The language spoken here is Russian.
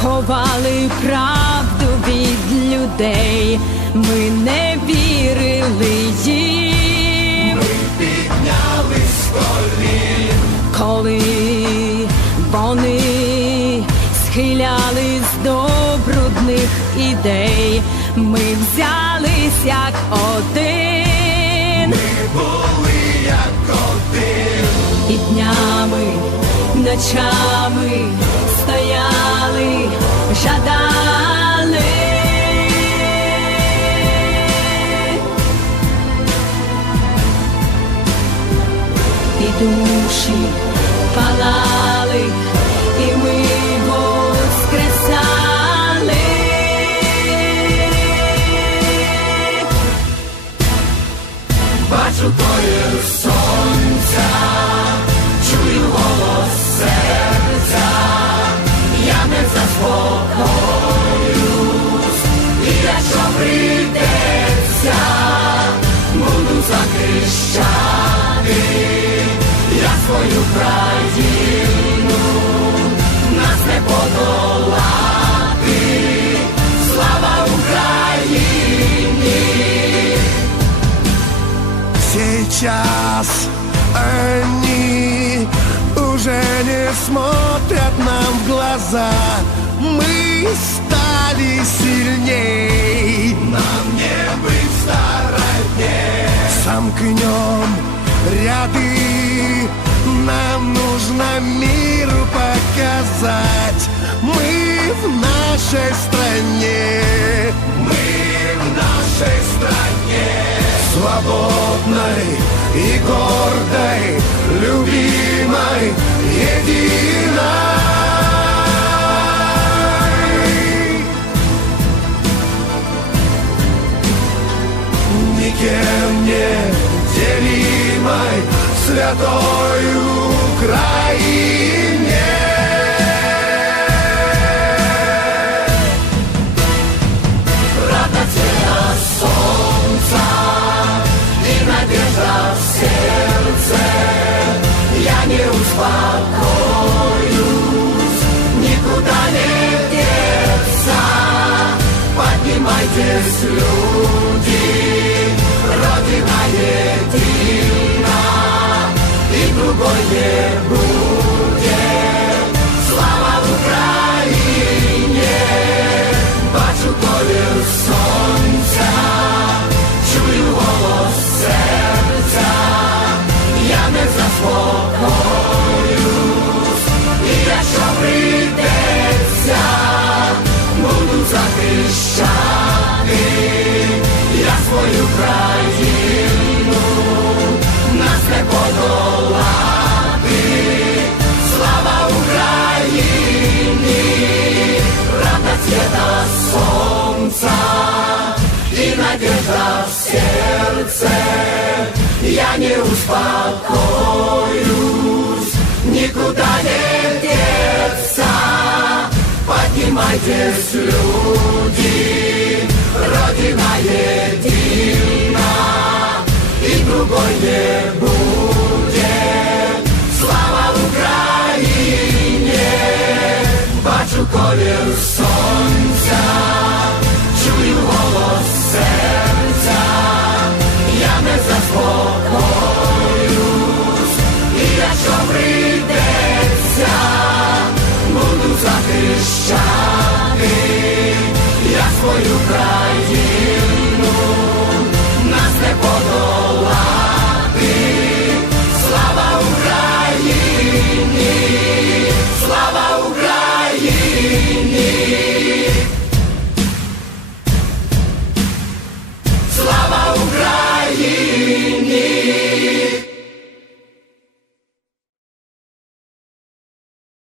ховали правду від людей, ми не вірили їм. Піднялись з колін, коли вони схилялись до брудних ідей, ми взялись як один ночами стояли, жадали. І душі палали, і ми воскресали. бачу колір сонця, свою країну, нас не подолати, слава Україні! Сейчас они уже не смотрят нам в глаза Мы стали сильней Нам не быть в стороне, Сомкнем показать Мы в нашей стране мы в нашей стране. Свободной и гордой, любимой, единой. Никем не делимой святой сердце. Я не успокоюсь, никуда не деться. Поднимайтесь, люди, Родина едина, и другой не будет. Слава Украине! Бачу колір надежда в сердце. Я не успокоюсь, никуда не деться. Поднимайтесь, люди, Родина едина, и другой не будет. Слава Украине! Бачу колір захищати я свою країну,